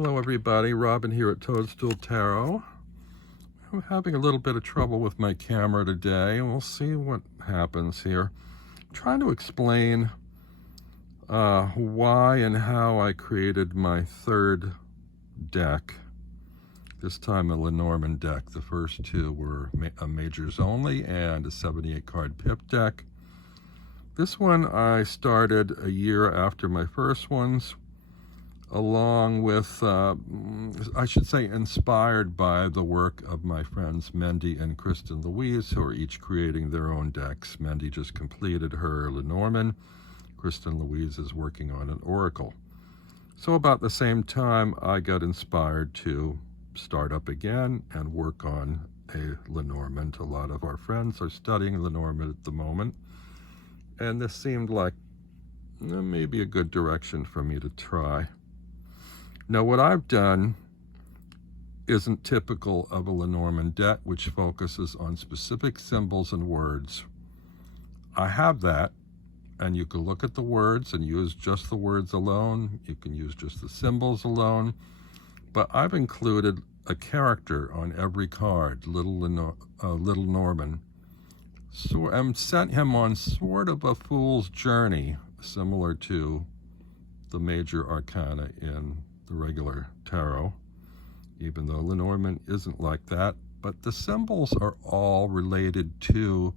Hello everybody, Robin here at Toadstool Tarot. I'm having a little bit of trouble with my camera today, and we'll see what happens here. I'm trying to explain why and how I created my third deck. This time a Lenormand deck. The first two were a majors only and a 78 card pip deck. This one I started a year after my first ones, along with, I should say, inspired by the work of my friends Mendy and Kristen Louise, who are each creating their own decks. Mendy just completed her Lenormand. Kristen Louise is working on an Oracle. So about the same time, I got inspired to start up again and work on a Lenormand. A lot of our friends are studying Lenormand at the moment, and this seemed like maybe a good direction for me to try. Now, what I've done isn't typical of a Lenormand deck, which focuses on specific symbols and words. I have that, and you can look at the words and use just the words alone. You can use just the symbols alone. But I've included a character on every card, Little Norman. So I'm sent him on sort of a fool's journey, similar to the major arcana in the regular tarot, even though Lenormand isn't like that. But the symbols are all related to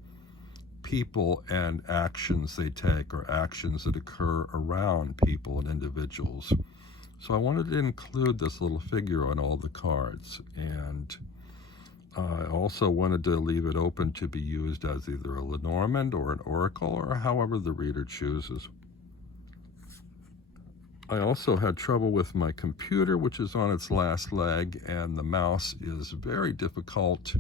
people and actions they take, or actions that occur around people and individuals. So I wanted to include this little figure on all the cards, and I also wanted to leave it open to be used as either a Lenormand or an Oracle, or however the reader chooses. I also had trouble with my computer, which is on its last leg, and the mouse is very difficult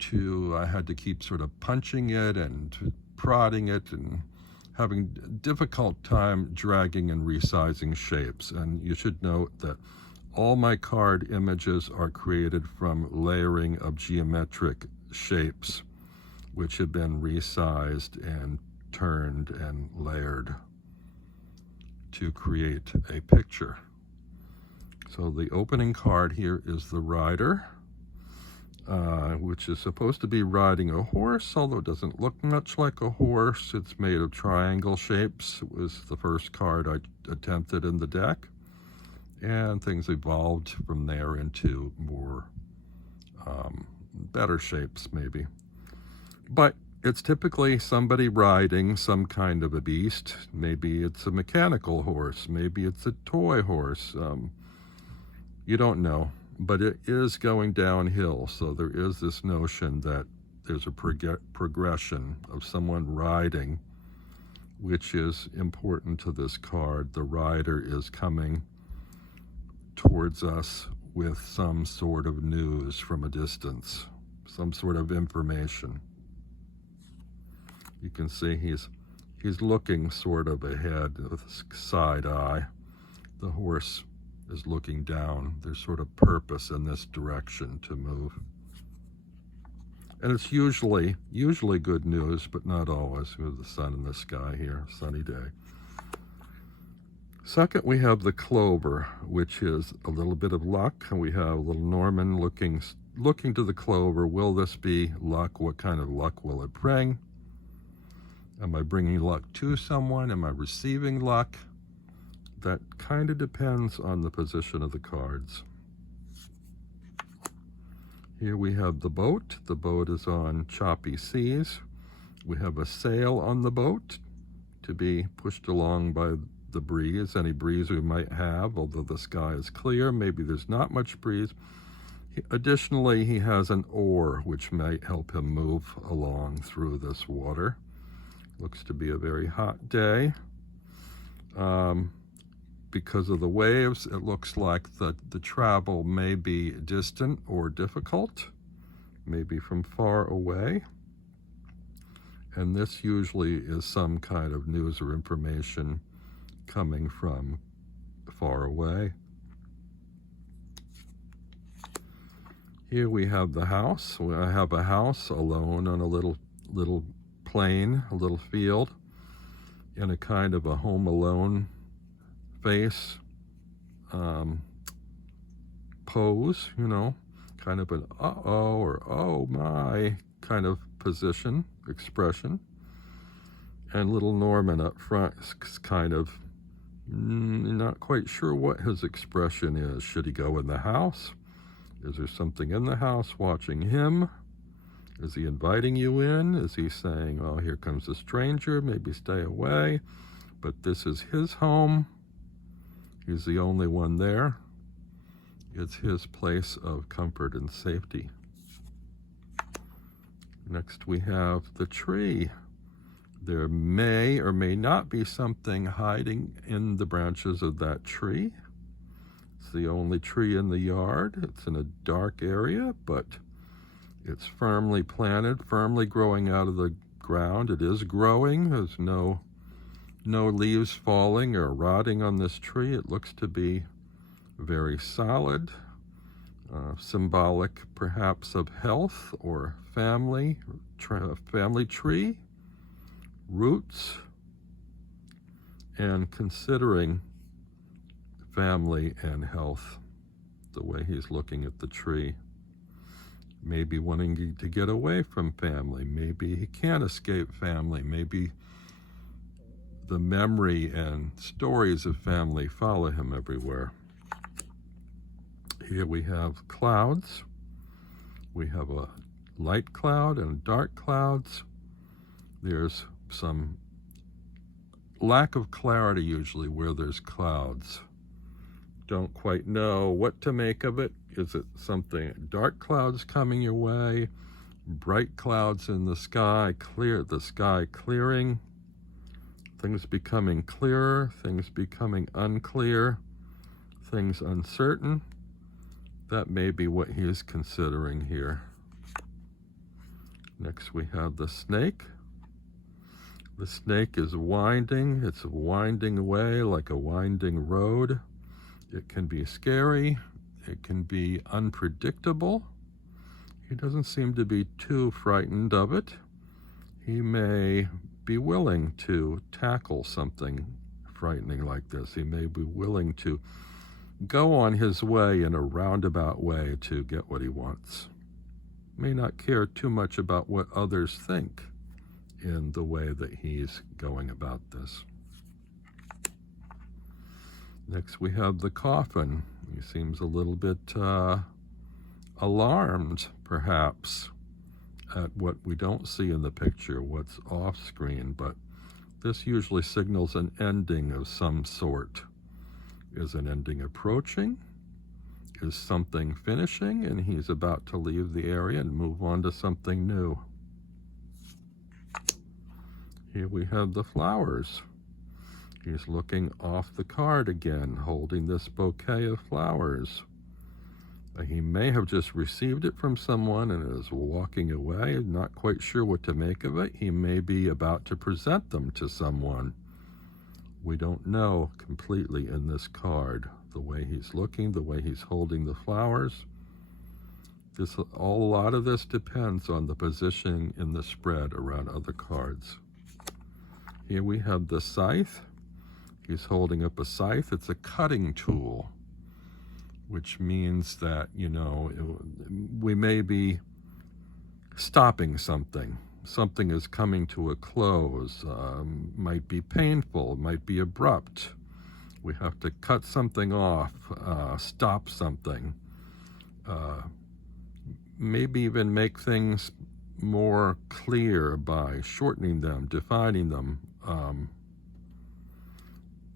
to, I had to keep sort of punching it and prodding it and having a difficult time dragging and resizing shapes. And you should note that all my card images are created from layering of geometric shapes, which have been resized and turned and layered to create a picture. So the opening card here is the rider, which is supposed to be riding a horse, although it doesn't look much like a horse. It's made of triangle shapes. It was the first card I attempted in the deck, and things evolved from there into more better shapes maybe. But it's typically somebody riding some kind of a beast. Maybe it's a mechanical horse. Maybe it's a toy horse. You don't know, but it is going downhill. So there is this notion that there's a progression of someone riding, which is important to this card. The rider is coming towards us with some sort of news from a distance, some sort of information. You can see he's looking sort of ahead with a side eye. The horse is looking down. There's sort of purpose in this direction to move. And it's usually good news, but not always. We have the sun in the sky here, sunny day. Second, we have the Clover, which is a little bit of luck. And we have little Norman looking to the Clover. Will this be luck? What kind of luck will it bring? Am I bringing luck to someone? Am I receiving luck? That kind of depends on the position of the cards. Here we have the boat. The boat is on choppy seas. We have a sail on the boat to be pushed along by the breeze, any breeze we might have, although the sky is clear. Maybe there's not much breeze. Additionally, he has an oar, which might help him move along through this water. Looks to be a very hot day. Because of the waves, it looks like the travel may be distant or difficult, maybe from far away. And this usually is some kind of news or information coming from far away. Here we have the house. I have a house alone on a little plain, a little field, in a kind of a Home Alone face. pose, you know, kind of an uh-oh or oh my kind of position, expression. And little Norman up front is kind of not quite sure what his expression is. Should he go in the house? Is there something in the house watching him? Is he inviting you in? Is he saying, oh, here comes a stranger, maybe stay away? But this is his home. He's the only one there. It's his place of comfort and safety. Next we have the tree. There may or may not be something hiding in the branches of that tree. It's the only tree in the yard. It's in a dark area, but it's firmly planted, firmly growing out of the ground. It is growing. There's no leaves falling or rotting on this tree. It looks to be very solid, symbolic perhaps of health or family tree, roots, and considering family and health the way he's looking at the tree. Maybe wanting to get away from family. Maybe he can't escape family. Maybe the memory and stories of family follow him everywhere. Here we have clouds. We have a light cloud and dark clouds. There's some lack of clarity usually where there's clouds. Don't quite know what to make of it. Is it something, dark clouds coming your way, bright clouds in the sky, the sky clearing, things becoming clearer, things becoming unclear, things uncertain? That may be what he is considering here. Next we have the snake. The snake is winding. It's winding away like a winding road. It can be scary. It can be unpredictable. He doesn't seem to be too frightened of it. He may be willing to tackle something frightening like this. He may be willing to go on his way in a roundabout way to get what he wants. May not care too much about what others think in the way that he's going about this. Next we have the coffin. He seems a little bit alarmed, perhaps, at what we don't see in the picture, what's off screen, but this usually signals an ending of some sort. Is an ending approaching? Is something finishing and he's about to leave the area and move on to something new? Here we have the flowers. He's looking off the card again, holding this bouquet of flowers. He may have just received it from someone and is walking away, not quite sure what to make of it. He may be about to present them to someone. We don't know completely in this card. The way he's looking, the way he's holding the flowers. A lot of this depends on the positioning in the spread around other cards. Here we have the scythe. He's holding up a scythe. It's a cutting tool, which means that, you know, we may be stopping something. Something is coming to a close. Might be painful, might be abrupt. We have to cut something off, stop something. Maybe even make things more clear by shortening them, defining them.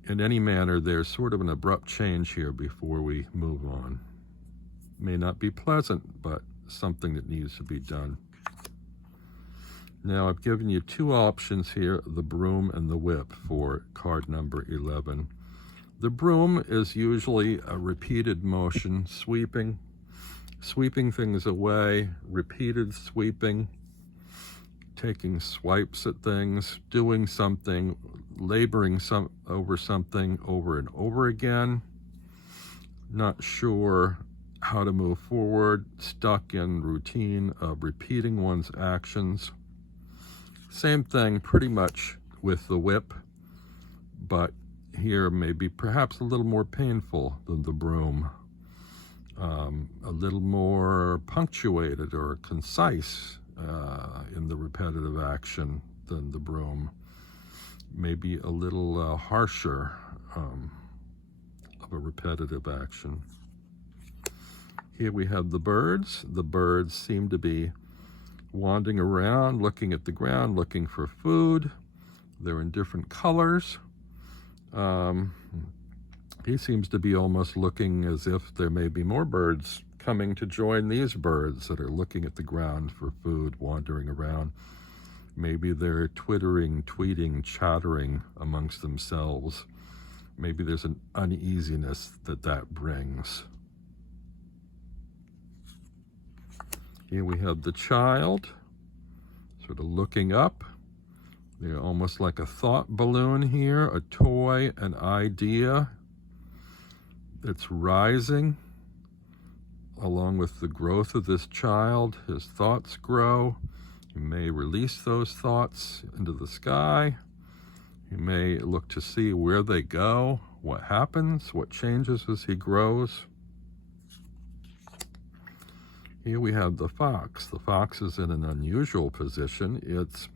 In any manner, there's sort of an abrupt change here before we move on. May not be pleasant, but something that needs to be done. Now, I've given you two options here, the broom and the whip, for card number 11. The broom is usually a repeated motion, sweeping things away, repeated sweeping, taking swipes at things, doing something, laboring over something over and over again, not sure how to move forward, stuck in routine of repeating one's actions. Same thing pretty much with the whip, but here maybe perhaps a little more painful than the broom. a little more punctuated or concise in the repetitive action than the Broom. Maybe a little harsher of a repetitive action. Here we have the birds. The birds seem to be wandering around, looking at the ground, looking for food. They're in different colors. He seems to be almost looking as if there may be more birds coming to join these birds that are looking at the ground for food, wandering around. Maybe they're twittering, tweeting, chattering amongst themselves. Maybe there's an uneasiness that brings. Here we have the child, sort of looking up. They're almost like a thought balloon here, a toy, an idea that's rising. Along with the growth of this child, his thoughts grow. He may release those thoughts into the sky. He may look to see where they go, what happens, what changes as he grows. Here we have the fox. The fox is in an unusual position. It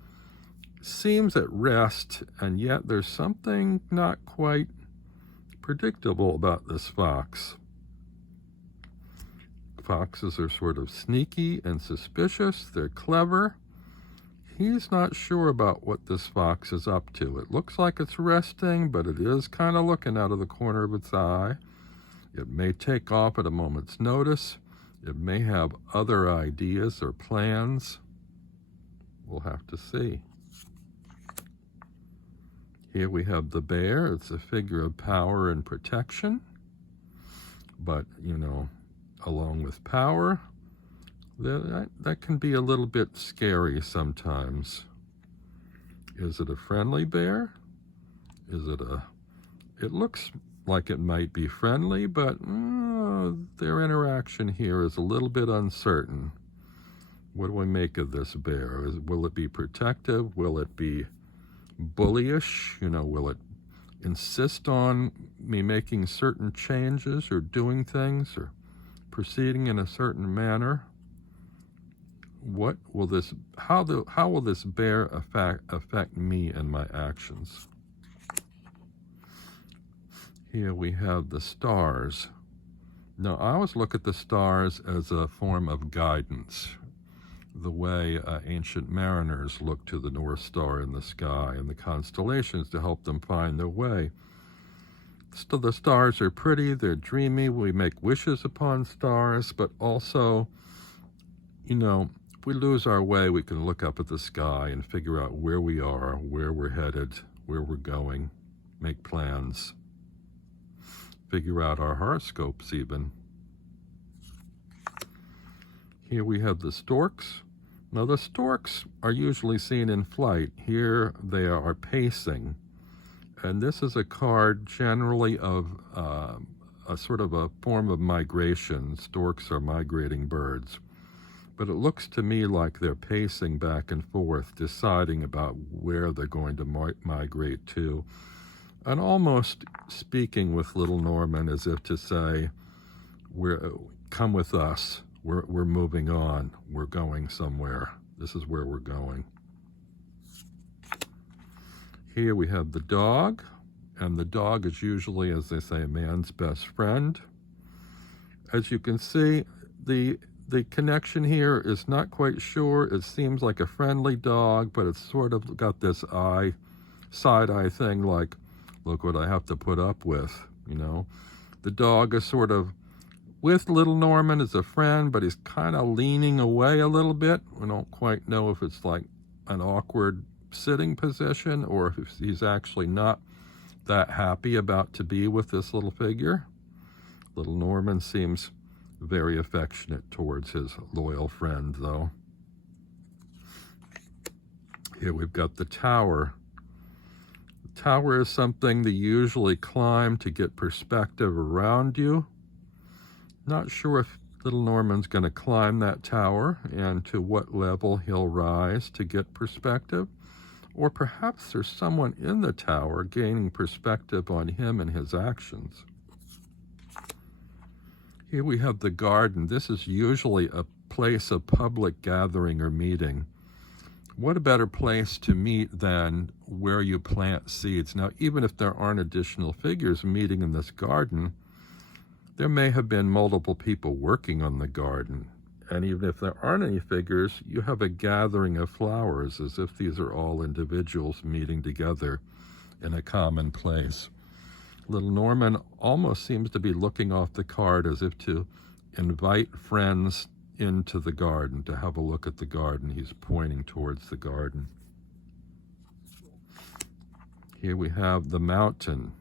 seems at rest, and yet there's something not quite predictable about this fox. Foxes are sort of sneaky and suspicious. They're clever. He's not sure about what this fox is up to. It looks like it's resting, but it is kind of looking out of the corner of its eye. It may take off at a moment's notice. It may have other ideas or plans. We'll have to see. Here we have the bear. It's a figure of power and protection. But, you know, along with power, that can be a little bit scary sometimes. Is it a friendly bear? It looks like it might be friendly, but their interaction here is a little bit uncertain. What do we make of this bear? Will it be protective? Will it be bullyish? You know, will it insist on me making certain changes or doing things or proceeding in a certain manner? How will this bear affect me and my actions? Here we have the stars. Now, I always look at the stars as a form of guidance, the way ancient mariners look to the North Star in the sky and the constellations to help them find their way. So the stars are pretty, they're dreamy, we make wishes upon stars, but also, you know, if we lose our way, we can look up at the sky and figure out where we are, where we're headed, where we're going, make plans, figure out our horoscopes even. Here we have the storks. Now the storks are usually seen in flight. Here they are pacing. And this is a card generally of a sort of a form of migration. Storks are migrating birds. But it looks to me like they're pacing back and forth, deciding about where they're going to migrate to. And almost speaking with little Norman as if to say, come with us. We're moving on. We're going somewhere. This is where we're going. Here we have the dog. And the dog is usually, as they say, a man's best friend. As you can see, the connection here is not quite sure. It seems like a friendly dog, but it's sort of got this side-eye thing like, look what I have to put up with, you know. The dog is sort of with little Norman as a friend, but he's kind of leaning away a little bit. We don't quite know if it's like an awkward sitting position or if he's actually not that happy about to be with this little figure. Little Norman seems very affectionate towards his loyal friend, though. Here we've got the tower. The tower is something that you usually climb to get perspective around you. Not sure if little Norman's going to climb that tower and to what level he'll rise to get perspective. Or perhaps there's someone in the tower gaining perspective on him and his actions. Here we have the garden. This is usually a place of public gathering or meeting. What a better place to meet than where you plant seeds. Now, even if there aren't additional figures meeting in this garden, there may have been multiple people working on the garden. And even if there aren't any figures, you have a gathering of flowers, as if these are all individuals meeting together in a common place. Little Norman almost seems to be looking off the card as if to invite friends into the garden, to have a look at the garden. He's pointing towards the garden. Here we have the mountain.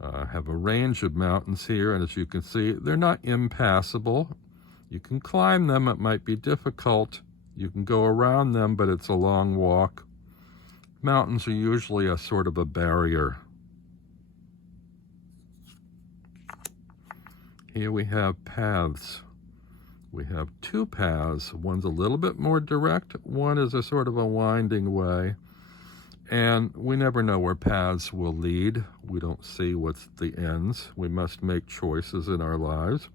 Have a range of mountains here, and as you can see, they're not impassable. You can climb them. It might be difficult. You can go around them, but it's a long walk. Mountains are usually a sort of a barrier. Here we have paths. We have two paths. One's a little bit more direct. One is a sort of a winding way. And we never know where paths will lead. We don't see what's the ends. We must make choices in our lives.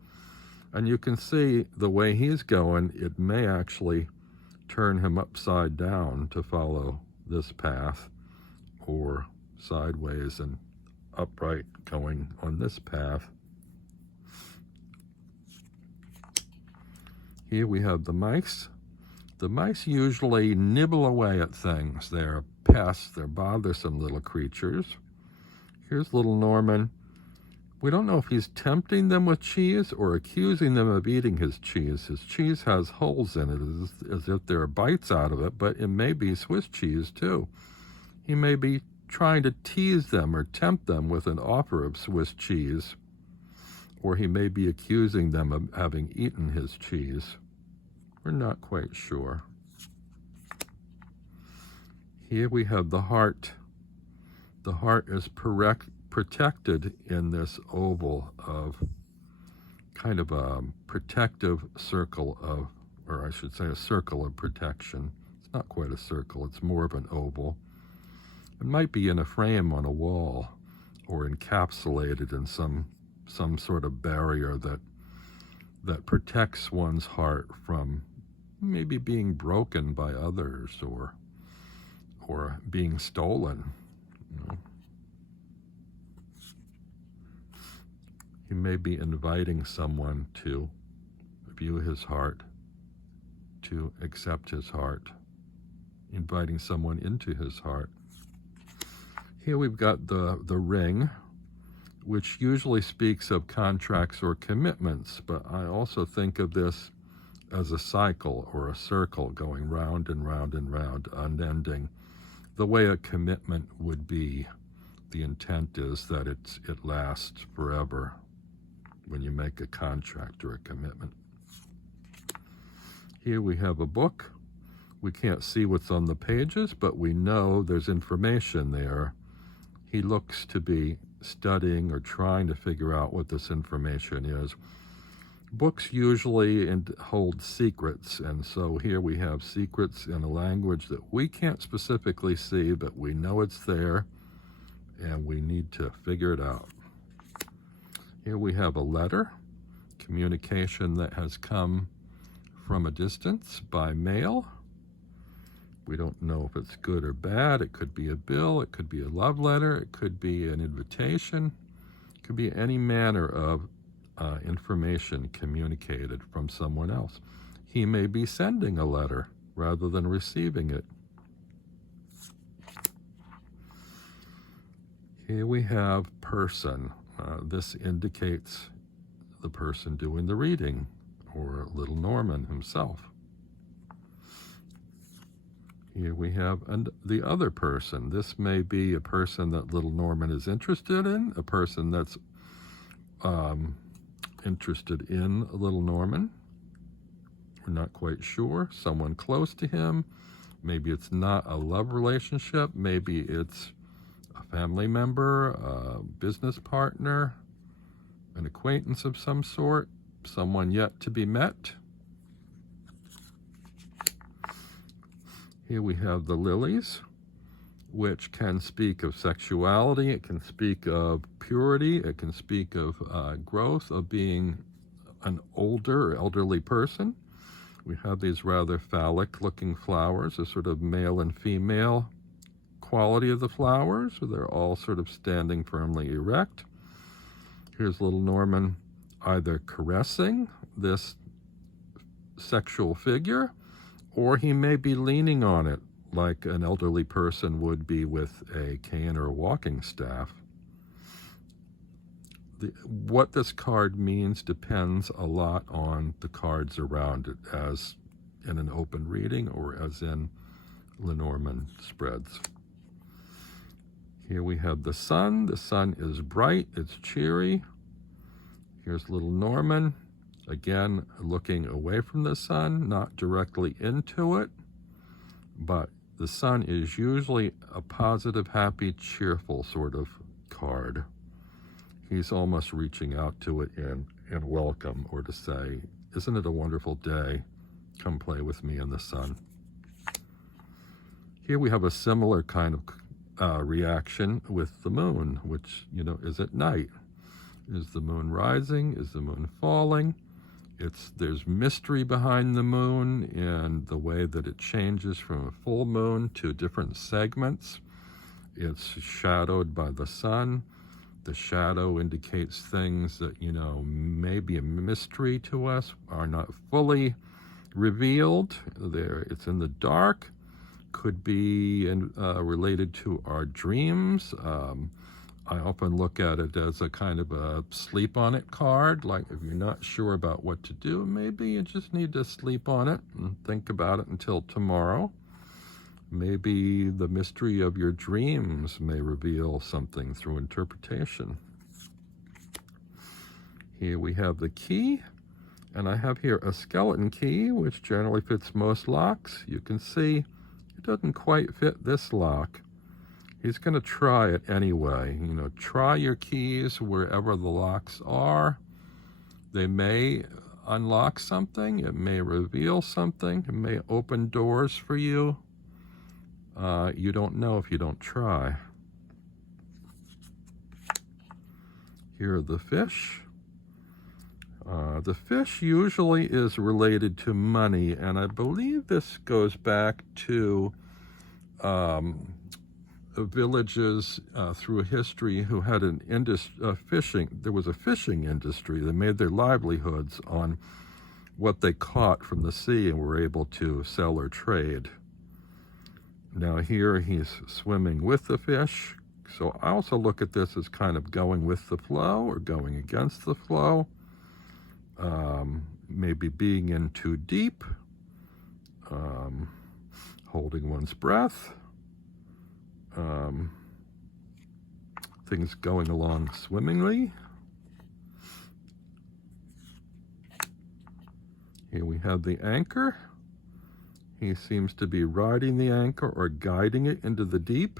And you can see the way he's going, it may actually turn him upside down to follow this path, or sideways and upright going on this path. Here we have the mice. The mice usually nibble away at things. They're pests, they're bothersome little creatures. Here's little Norman. We don't know if he's tempting them with cheese or accusing them of eating his cheese. His cheese has holes in it, as if there are bites out of it, but it may be Swiss cheese too. He may be trying to tease them or tempt them with an offer of Swiss cheese, or he may be accusing them of having eaten his cheese. We're not quite sure. Here we have the heart. The heart is protected in this oval of kind of a protective circle of, or I should say a circle of protection. It's not quite a circle, it's more of an oval. It might be in a frame on a wall, or encapsulated in some sort of barrier that protects one's heart from maybe being broken by others, or being stolen. You know? He may be inviting someone to view his heart, to accept his heart, inviting someone into his heart. Here we've got the ring, which usually speaks of contracts or commitments, but I also think of this as a cycle or a circle going round and round and round, unending. The way a commitment would be, the intent is that it lasts forever when you make a contract or a commitment. Here we have a book. We can't see what's on the pages, but we know there's information there. He looks to be studying or trying to figure out what this information is. Books usually hold secrets, and so here we have secrets in a language that we can't specifically see, but we know it's there, and we need to figure it out. Here we have a letter, communication that has come from a distance by mail. We don't know if it's good or bad. It could be a bill, it could be a love letter, it could be an invitation, it could be any manner of information communicated from someone else. He may be sending a letter rather than receiving it. Here we have person. This indicates the person doing the reading, or little Norman himself. Here we have the other person. This may be a person that little Norman is interested in, a person that's interested in little Norman. We're not quite sure. Someone close to him. Maybe it's not a love relationship. Maybe it's a family member, a business partner, an acquaintance of some sort, someone yet to be met. Here we have the lilies, which can speak of sexuality, it can speak of purity, it can speak of growth, of being an older or elderly person. We have these rather phallic-looking flowers, a sort of male and female quality of the flowers. So they're all sort of standing firmly erect. Here's little Norman either caressing this sexual figure, or he may be leaning on it like an elderly person would be with a cane or a walking staff. What this card means depends a lot on the cards around it, as in an open reading or as in Lenormand spreads. Here we have the sun. The sun is bright, it's cheery. Here's little Norman, again looking away from the sun, not directly into it, but the sun is usually a positive, happy, cheerful sort of card. He's almost reaching out to it in welcome, or to say, isn't it a wonderful day? Come play with me in the sun. Here we have a similar kind of reaction with the moon, which, is at night. Is the moon rising? Is the moon falling? There's mystery behind the moon and the way that it changes from a full moon to different segments. It's shadowed by the sun. The shadow indicates things that, may be a mystery to us, are not fully revealed. It's in the dark. Could be related to our dreams. I often look at it as a kind of a sleep on it card. Like if you're not sure about what to do, maybe you just need to sleep on it and think about it until tomorrow. Maybe the mystery of your dreams may reveal something through interpretation. Here we have the key, and I have here a skeleton key, which generally fits most locks. You can see it doesn't quite fit this lock. He's going to try it anyway. Try your keys wherever the locks are. They may unlock something. It may reveal something. It may open doors for you. You don't know if you don't try. Here are the fish. The fish usually is related to money, and I believe this goes back to villages through history who had fishing. There was a fishing industry. They made their livelihoods on what they caught from the sea and were able to sell or trade. Now here he's swimming with the fish. So I also look at this as kind of going with the flow or going against the flow. Maybe being in too deep. Holding one's breath. Things going along swimmingly. Here we have the anchor. He seems to be riding the anchor or guiding it into the deep.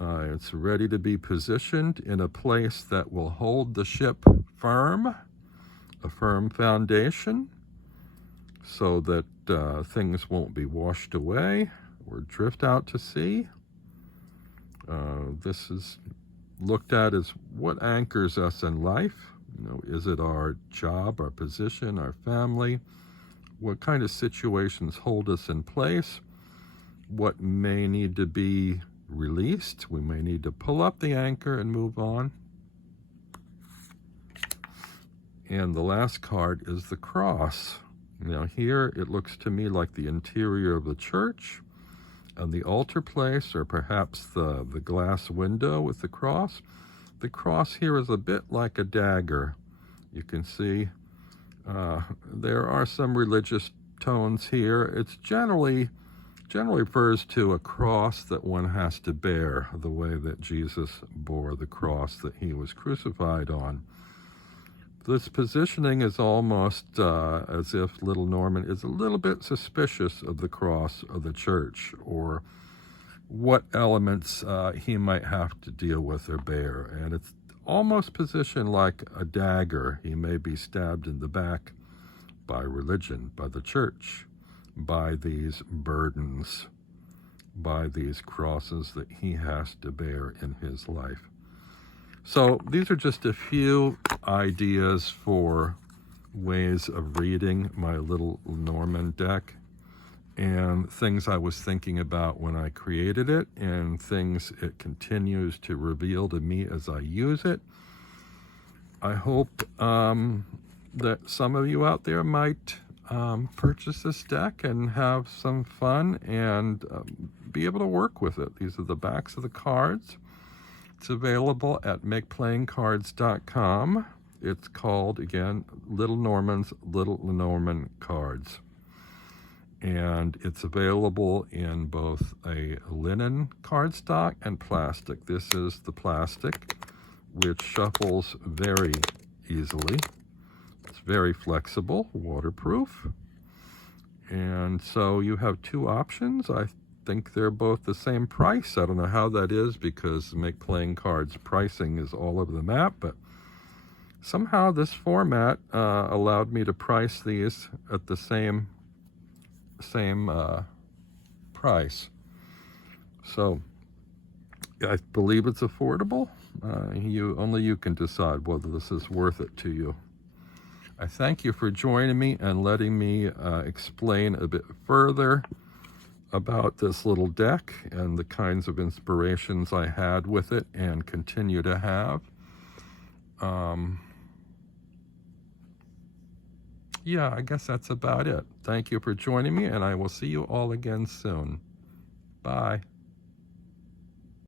It's ready to be positioned in a place that will hold the ship firm, a firm foundation, so that things won't be washed away or drift out to sea. This is looked at as what anchors us in life. Is it our job, our position, our family? What kind of situations hold us in place? What may need to be released? We may need to pull up the anchor and move on. And the last card is the cross. Now here it looks to me like the interior of the church and the altar place, or perhaps the glass window with the cross. The cross here is a bit like a dagger. You can see there are some religious tones here. It's generally refers to a cross that one has to bear, the way that Jesus bore the cross that he was crucified on. This positioning is almost as if little Norman is a little bit suspicious of the cross of the church, or what elements he might have to deal with or bear. And it's almost positioned like a dagger. He may be stabbed in the back by religion, by the church, by these burdens, by these crosses that he has to bear in his life. So these are just a few ideas for ways of reading my little Lenormand deck, and things I was thinking about when I created it, and things it continues to reveal to me as I use it. I hope that some of you out there might purchase this deck and have some fun and be able to work with it. These are the backs of the cards. It's available at makeplayingcards.com. It's called, again, Little Norman's Little Lenormand Cards. And it's available in both a linen cardstock and plastic. This is the plastic, which shuffles very easily. It's very flexible, waterproof. And so you have two options. I think they're both the same price. I don't know how that is because Make Playing Cards pricing is all over the map, but somehow this format allowed me to price these at the same price. So I believe it's affordable. Only you can decide whether this is worth it to you. I thank you for joining me and letting me explain a bit further about this little deck and the kinds of inspirations I had with it and continue to have. Yeah, I guess that's about it. Thank you for joining me, and I will see you all again soon. Bye.